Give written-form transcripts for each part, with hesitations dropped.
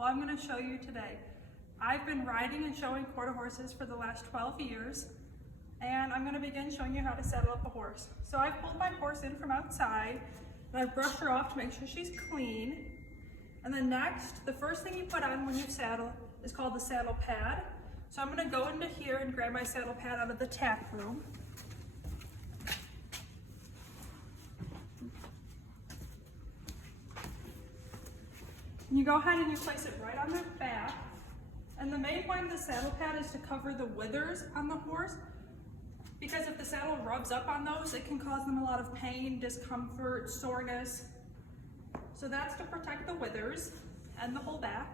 Well, I'm going to show you today. I've been riding and showing quarter horses for the last 12 years, and I'm going to begin showing you how to saddle up a horse. So I've pulled my horse in from outside, and I've brushed her off to make sure she's clean. And then next, the first thing you put on when you saddle is called the saddle pad. So I'm going to go into here and grab my saddle pad out of the tack room. And you go ahead and you place it right on their back. And the main point of the saddle pad is to cover the withers on the horse, because if the saddle rubs up on those, it can cause them a lot of pain, discomfort, soreness. So that's to protect the withers and the whole back.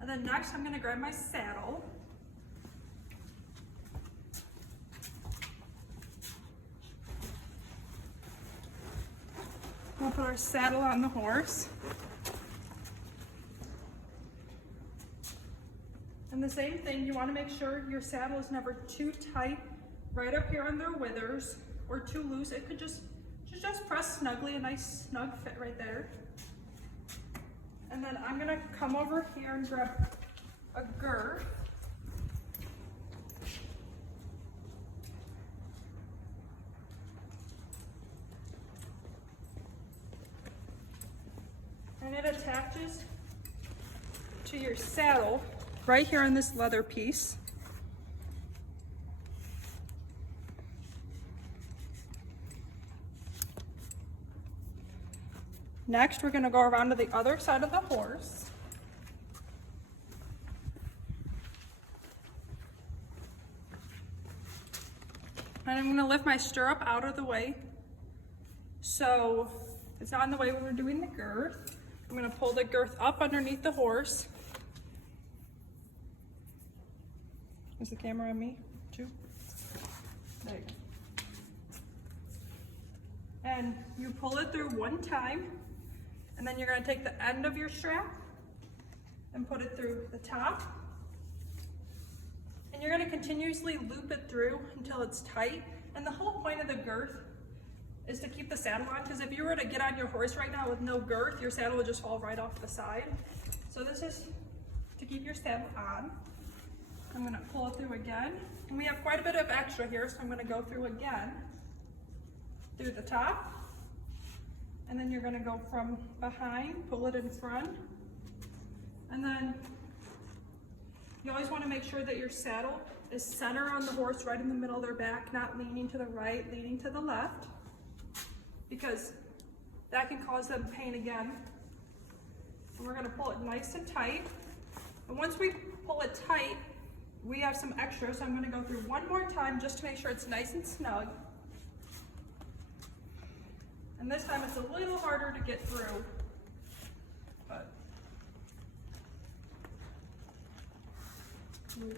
And then next I'm going to grab my saddle. We'll put our saddle on the horse. And the same thing, you want to make sure your saddle is never too tight right up here on their withers or too loose. It could just press snugly, a nice snug fit right there. And then I'm going to come over here and grab a girth. And it attaches to your saddle right here on this leather piece. Next, we're going to go around to the other side of the horse. And I'm going to lift my stirrup out of the way so it's not in the way when we're doing the girth. I'm going to pull the girth up underneath the horse. Is the camera on me too? There you go. And you pull it through one time, and then you're going to take the end of your strap and put it through the top. And you're going to continuously loop it through until it's tight. And the whole point of the girth is to keep the saddle on, because if you were to get on your horse right now with no girth, your saddle would just fall right off the side. So this is to keep your saddle on. I'm going to pull it through again. And we have quite a bit of extra here, so I'm going to go through again, through the top. And then you're going to go from behind, pull it in front. And then you always want to make sure that your saddle is center on the horse, right in the middle of their back, not leaning to the right, leaning to the left, because that can cause them pain again. And we're going to pull it nice and tight. And once we pull it tight, we have some extra, so I'm going to go through one more time just to make sure it's nice and snug. And this time it's a little harder to get through, but there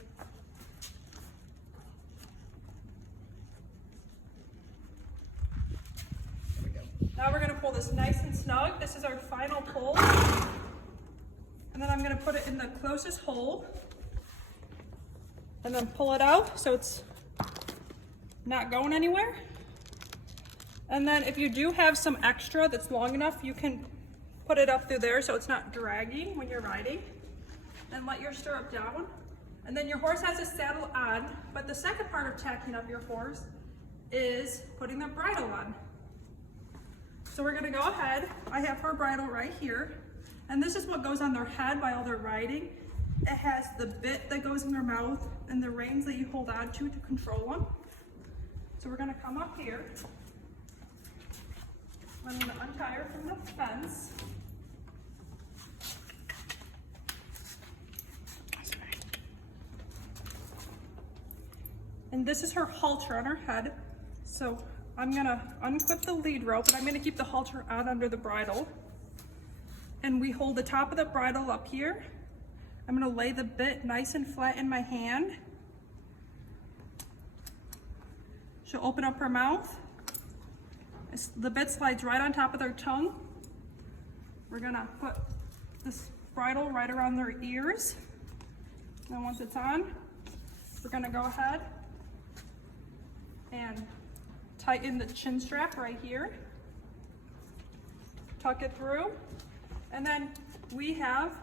we go. Now we're going to pull this nice and snug. This is our final pull. And then I'm going to put it in the closest hole. And then pull it out so it's not going anywhere. And then if you do have some extra that's long enough, you can put it up through there so it's not dragging when you're riding. And let your stirrup down. And then your horse has a saddle on, but the second part of tacking up your horse is putting the bridle on. So we're gonna go ahead. I have her bridle right here. And this is what goes on their head while they're riding. It has the bit that goes in their mouth and the reins that you hold on to control them. So we're going to come up here. I'm going to untie her from the fence. And this is her halter on her head. So I'm going to unclip the lead rope, and I'm going to keep the halter on under the bridle. And we hold the top of the bridle up here. I'm going to lay the bit nice and flat in my hand. She'll open up her mouth. The bit slides right on top of their tongue. We're going to put this bridle right around their ears. And once it's on, we're going to go ahead and tighten the chin strap right here. Tuck it through. And then we have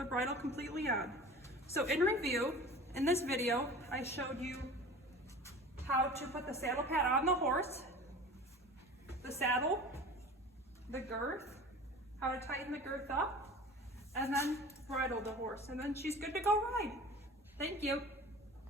the bridle completely on. So in review, in this video, I showed you how to put the saddle pad on the horse, the saddle, the girth, how to tighten the girth up, and then bridle the horse. And then she's good to go ride. Thank you.